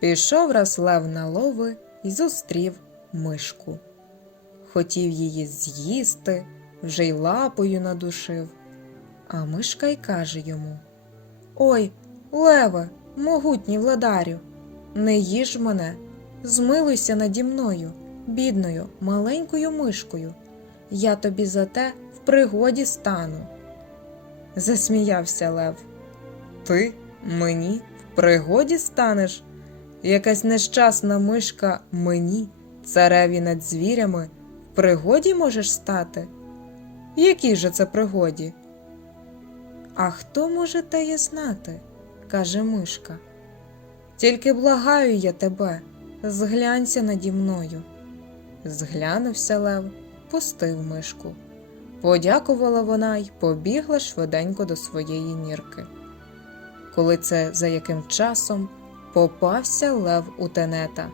Пішов раз лев на лови і зустрів мишку. Хотів її з'їсти, вже й лапою надушив. А мишка й каже йому: Ой, леве, могутній владарю, не їж мене, змилуйся наді мною, бідною, маленькою мишкою. Я тобі за те в пригоді стану. Засміявся Лев. Ти мені в пригоді станеш? Якась нещасна мишка мені, цареві над звірями, в пригоді можеш стати? В якій же це пригоді? А хто може теє знати? каже мишка. Тільки благаю я тебе, зглянься наді мною. Зглянувся Лев, пустив мишку. Подякувала вона й побігла швиденько до своєї нірки. Коли це за яким часом попався лев у тенета.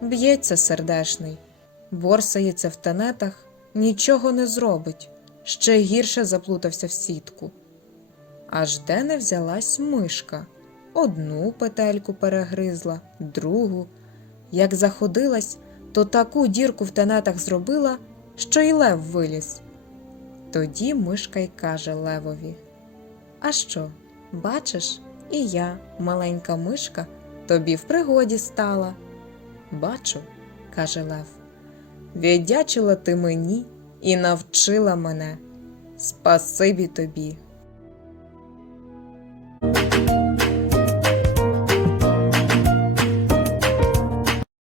Б'ється сердешний, борсається в тенетах, нічого не зробить, ще гірше заплутався в сітку. Аж де не взялась мишка. Одну петельку перегризла, другу. Як заходилась, то таку дірку в тенетах зробила, що й лев виліз. Тоді мишка й каже левові: А що, бачиш, і я, маленька мишка, тобі в пригоді стала. Бачу, каже Лев, віддячила ти мені і навчила мене. Спасибі тобі,